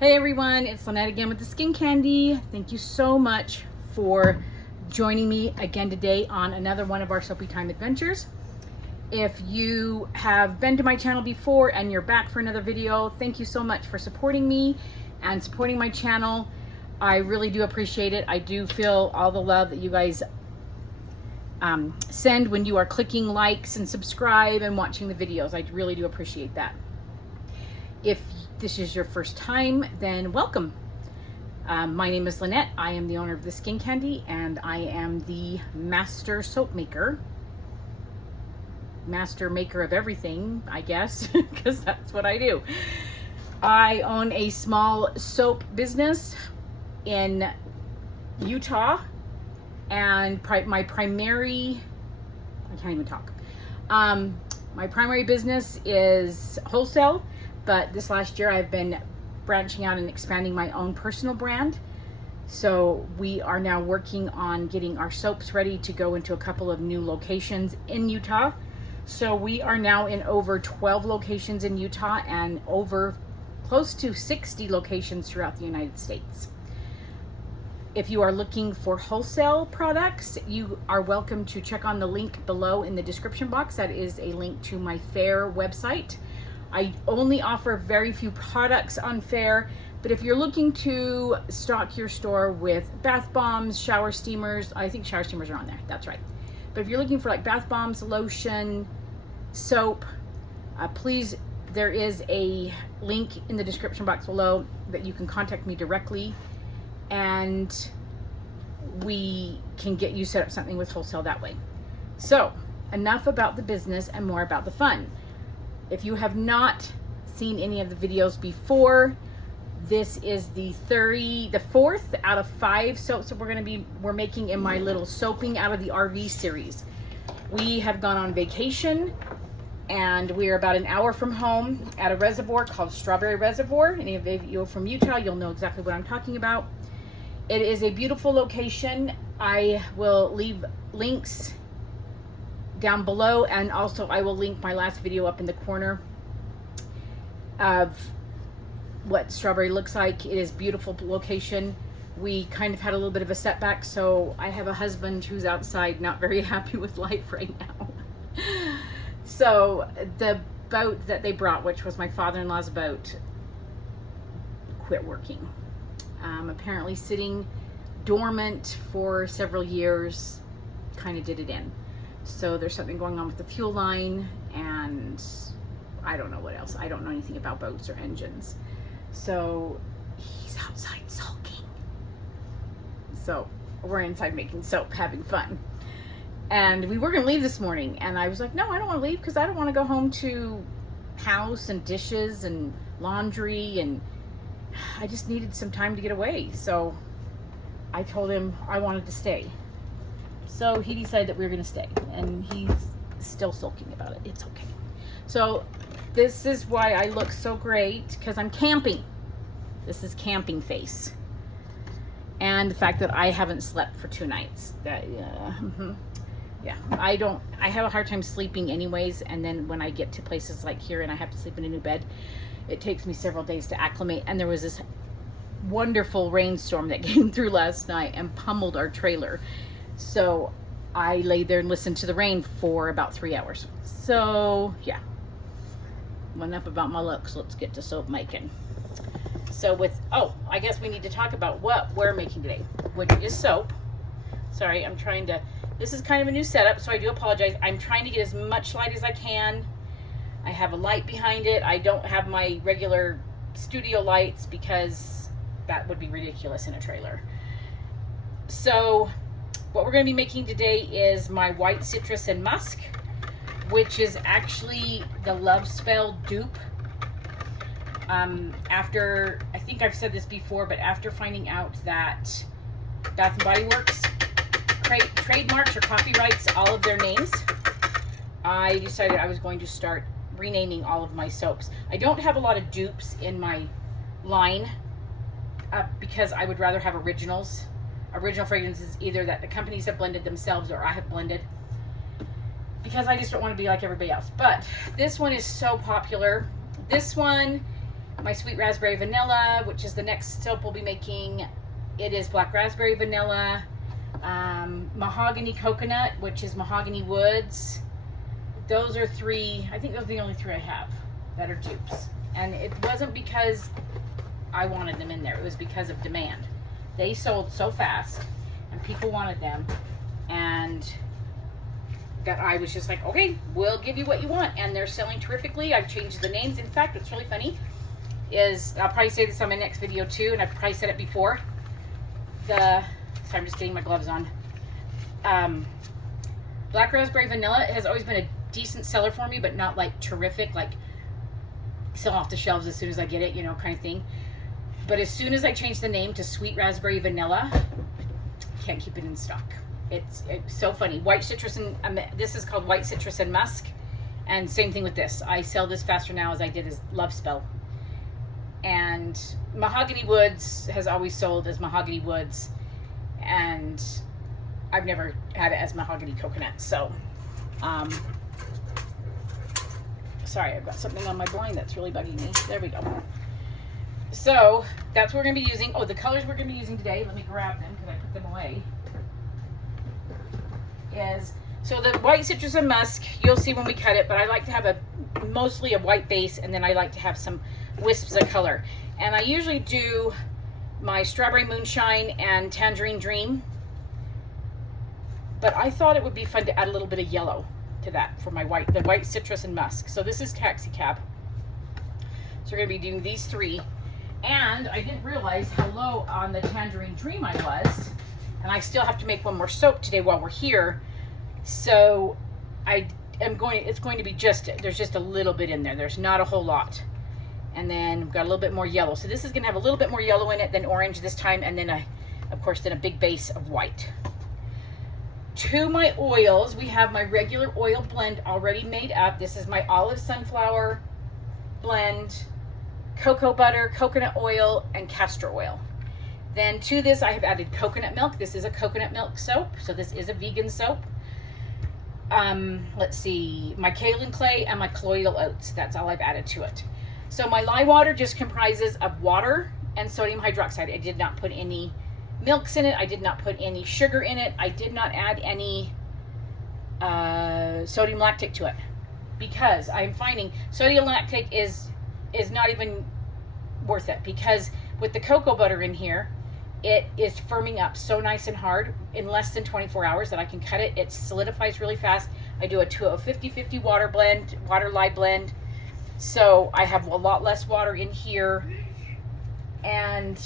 Hey everyone, it's Lynette again with the Skin Candy. Thank you so much for joining me again today on another one of our Soapy Time adventures. If you have been to my channel before and you're back for another video, thank you so much for supporting me and supporting my channel. I really do appreciate it. I do feel all the love that you guys send when you are clicking likes and subscribe and watching the videos. I really do appreciate that. If this is your first time, then welcome. My name is Lynette. I am the owner of the Skin Candy, and I am the master soap maker. Master maker of everything, I guess, because that's what I do. I own a small soap business in Utah, and my primary, I can't even talk. My primary business is wholesale. But this last year I've been branching out and expanding my own personal brand. So we are now working on getting our soaps ready to go into a couple of new locations in Utah. So we are now in over 12 locations in Utah and over close to 60 locations throughout the United States. If you are looking for wholesale products, you are welcome to check on the link below in the description box. That is a link to my Fair website. I only offer very few products on Fair, but if you're looking to stock your store with bath bombs, shower steamers, I think shower steamers are on there, that's right. But if you're looking for like bath bombs, lotion, soap, please, there is a link in the description box below that you can contact me directly, and we can get you set up something with wholesale that way. So enough about the business and more about the fun. If you have not seen any of the videos before, this is the fourth out of 5 soaps that we're making in my little soaping out of the RV series. We have gone on vacation, and we are about an hour from home at a reservoir called Strawberry Reservoir. Any of you from Utah, you'll know exactly what I'm talking about. It is a beautiful location. I will leave links down below, and also I will link my last video up in the corner of what Strawberry looks like. It is a beautiful location. We kind of had a little bit of a setback, so I have a husband who's outside not very happy with life right now. So the boat that they brought, which was my father-in-law's boat, quit working. Apparently sitting dormant for several years kind of did it in. So there's something going on with the fuel line, and I don't know what else. I don't know anything about boats or engines. So he's outside sulking. So we're inside making soap, having fun. And we were going to leave this morning, and I was like, no, I don't want to leave because I don't want to go home to house and dishes and laundry, and I just needed some time to get away. So I told him I wanted to stay. So he decided that we were going to stay, and he's still sulking about it. It's okay. So this is why I look so great, because I'm camping. This is camping face. And the fact that I haven't slept for 2 nights. That yeah, I have a hard time sleeping anyways, and then when I get to places like here and I have to sleep in a new bed, it takes me several days to acclimate. And there was this wonderful rainstorm that came through last night and pummeled our trailer. So I lay there and listened to the rain for about 3 hours. So yeah, enough about my looks. Let's get to soap making. So I guess we need to talk about what we're making today, which is soap. Sorry, this is kind of a new setup, so I do apologize. I'm trying to get as much light as I can. I have a light behind it. I don't have my regular studio lights because that would be ridiculous in a trailer. So what we're going to be making today is my white citrus and musk, which is actually the Love Spell dupe. After, I think I've said this before, but after finding out that Bath & Body Works trademarks or copyrights all of their names, I decided I was going to start renaming all of my soaps. I don't have a lot of dupes in my line because I would rather have originals. Original fragrances, either that the companies have blended themselves or I have blended, because I just don't want to be like everybody else. But this one is so popular. This one my sweet raspberry vanilla, which is the next soap we'll be making. It is black raspberry vanilla. Mahogany coconut, which is mahogany woods. Those are 3, I think those are the only 3 I have that are dupes. And it wasn't because I wanted them in there, it was because of demand. They sold so fast and people wanted them, and that I was just like, okay, we'll give you what you want. And they're selling terrifically. I've changed the names. In fact, what's really funny is, I'll probably say this on my next video too, and I've probably said it before. Sorry, I'm just getting my gloves on. Black raspberry vanilla has always been a decent seller for me, but not like terrific, like sell off the shelves as soon as I get it, you know, kind of thing. But as soon as I change the name to sweet raspberry vanilla, can't keep it in stock. It's so funny. White citrus and this is called white citrus and musk, and same thing with this. I sell this faster now as I did as Love Spell. And mahogany woods has always sold as mahogany woods, and I've never had it as mahogany coconut. So sorry, I've got something on my blind that's really bugging me. There we go. So that's what we're gonna be using. Oh, the colors we're gonna be using today, let me grab them because I put them away. So the white citrus and musk, you'll see when we cut it, but I like to have mostly a white base, and then I like to have some wisps of color. And I usually do my strawberry moonshine and tangerine dream, but I thought it would be fun to add a little bit of yellow to that for my the white citrus and musk. So this is taxi cab. So we're gonna be doing these 3. And I didn't realize how low on the tangerine dream I was, and I still have to make one more soap today while we're here. So it's going to be there's just a little bit in there. There's not a whole lot. And then we've got a little bit more yellow. So this is gonna have a little bit more yellow in it than orange this time, and then of course, a big base of white. To my oils, we have my regular oil blend already made up. This is my olive sunflower blend, cocoa butter, coconut oil, and castor oil. Then to this, I have added coconut milk. This is a coconut milk soap, so this is a vegan soap. Let's see, my kaolin clay and my colloidal oats. That's all I've added to it. So my lye water just comprises of water and sodium hydroxide. I did not put any milks in it. I did not put any sugar in it. I did not add any sodium lactic to it, because I'm finding sodium lactic is not even worth it, because with the cocoa butter in here, it is firming up so nice and hard in less than 24 hours that I can cut it. It solidifies really fast. I do a 50-50 water lye blend. So I have a lot less water in here. And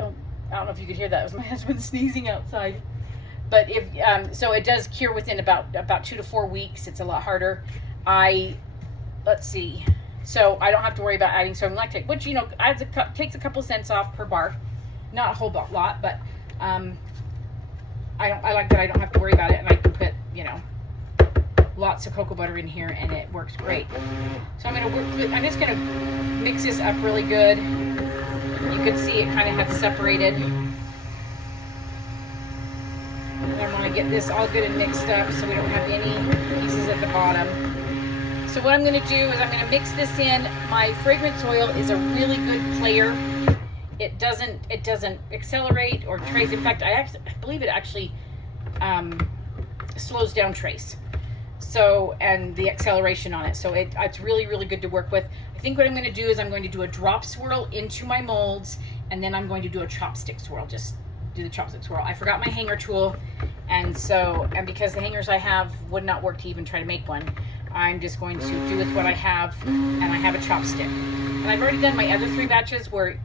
oh, I don't know if you could hear that. It was my husband sneezing outside. But so it does cure within about 2 to 4 weeks. It's a lot harder. Let's see. So I don't have to worry about adding sodium lactate, which, you know, takes a couple cents off per bar. Not a whole lot, but I like that I don't have to worry about it, and I can put, you know, lots of cocoa butter in here, and it works great. So I'm just gonna mix this up really good. You can see it kind of has separated. And I want to get this all good and mixed up so we don't have any pieces at the bottom. So what I'm going to do is I'm going to mix this in. My fragrance oil is a really good player. It doesn't accelerate or trace. In fact, I believe it actually slows down trace. So, and the acceleration on it. So it's really, really good to work with. I think what I'm going to do is I'm going to do a drop swirl into my molds, and then I'm going to do a chopstick swirl. Just do the chopstick swirl. I forgot my hanger tool, and because the hangers I have would not work to even try to make one, I'm just going to do with what I have, and I have a chopstick. And I've already done my other 3 batches were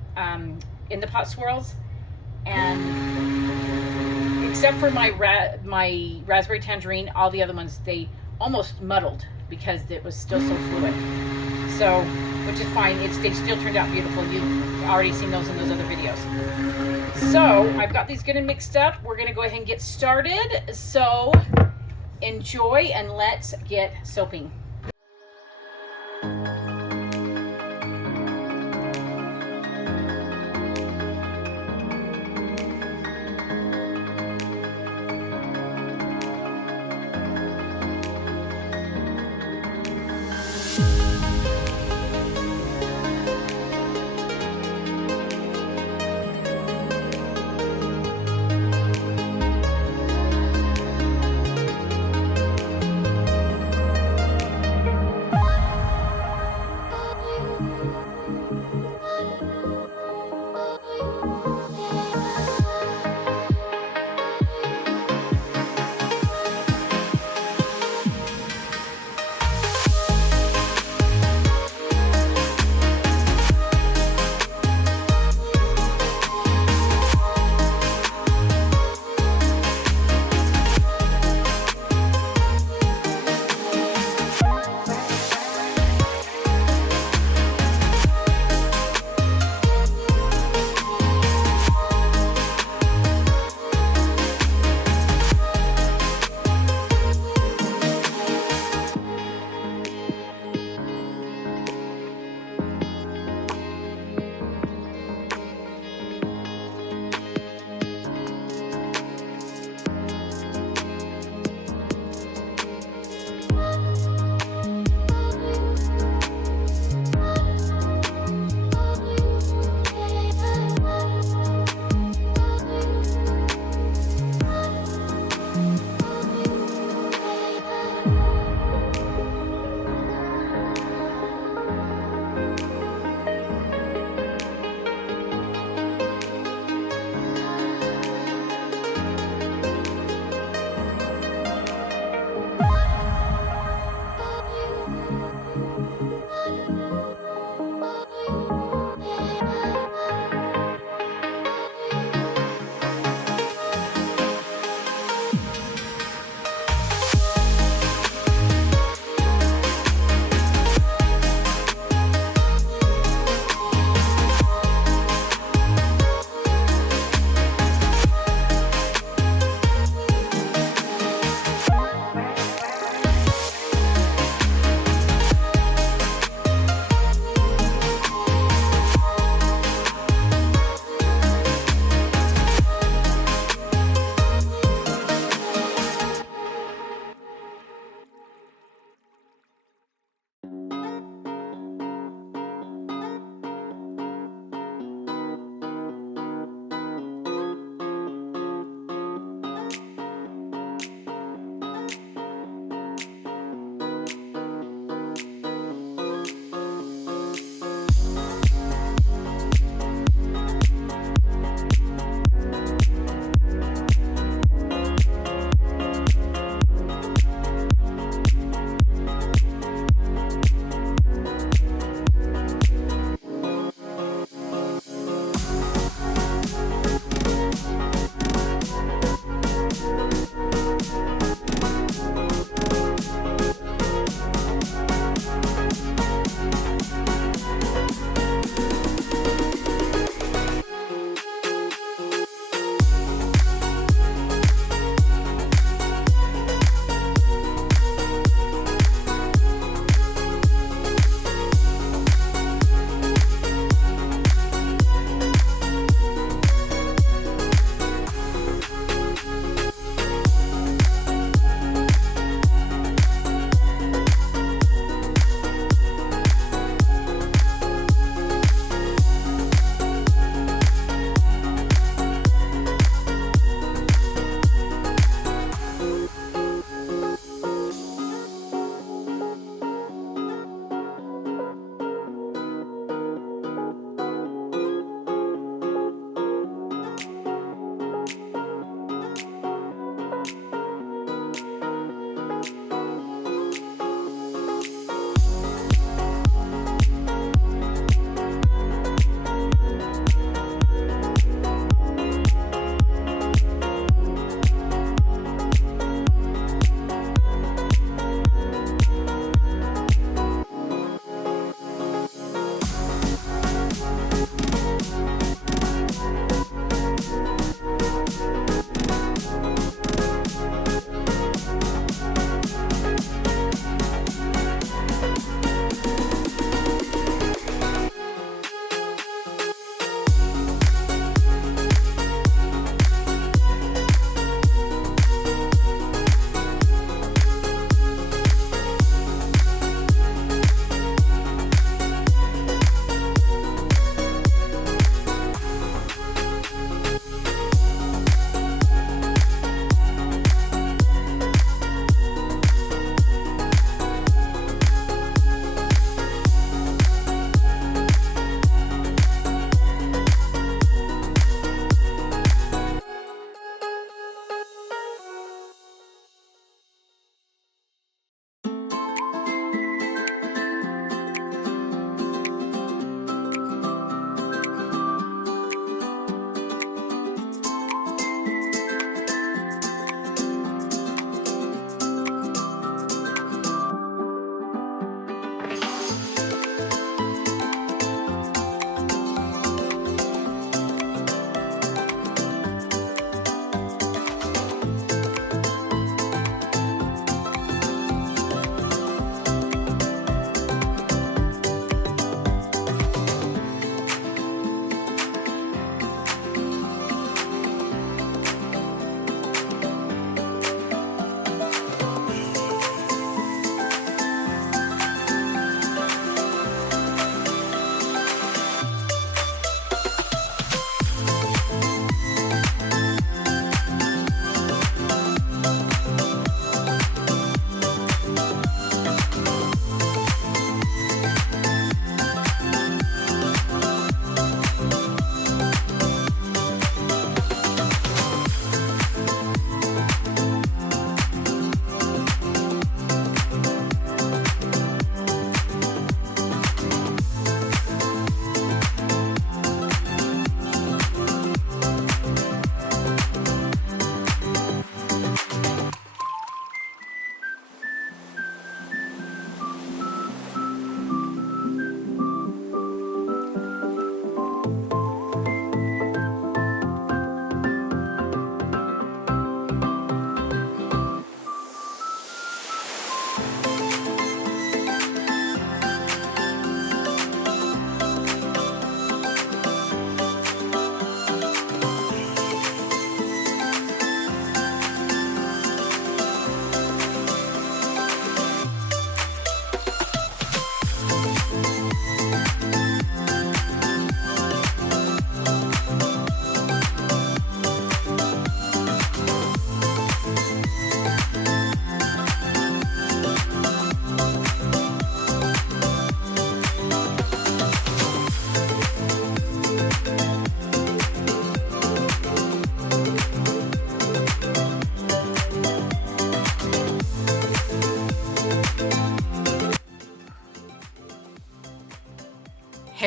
in the pot swirls, and except for my raspberry tangerine, all the other ones, they almost muddled because it was still so fluid. So, which is fine. They still turned out beautiful. You've already seen those in those other videos. So I've got these good and mixed up. We're going to go ahead and get started. So enjoy, and let's get soaping.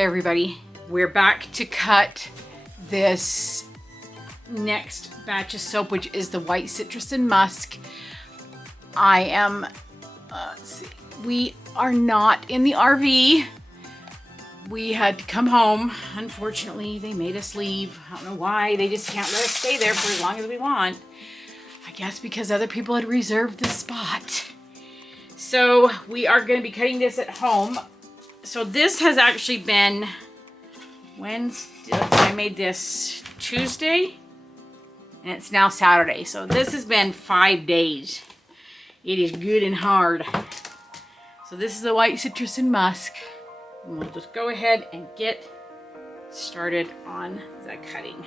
everybody. We're back to cut this next batch of soap, which is the white citrus and musk. I am, let's see, we are not in the RV. We had to come home. Unfortunately, they made us leave. I don't know why. They just can't let us stay there for as long as we want. I guess because other people had reserved the spot. So we are going to be cutting this at home. So this has actually been Wednesday. I made this Tuesday and it's now Saturday. So this has been 5 days. It is good and hard. So this is the white citrus and musk. And we'll just go ahead and get started on the cutting.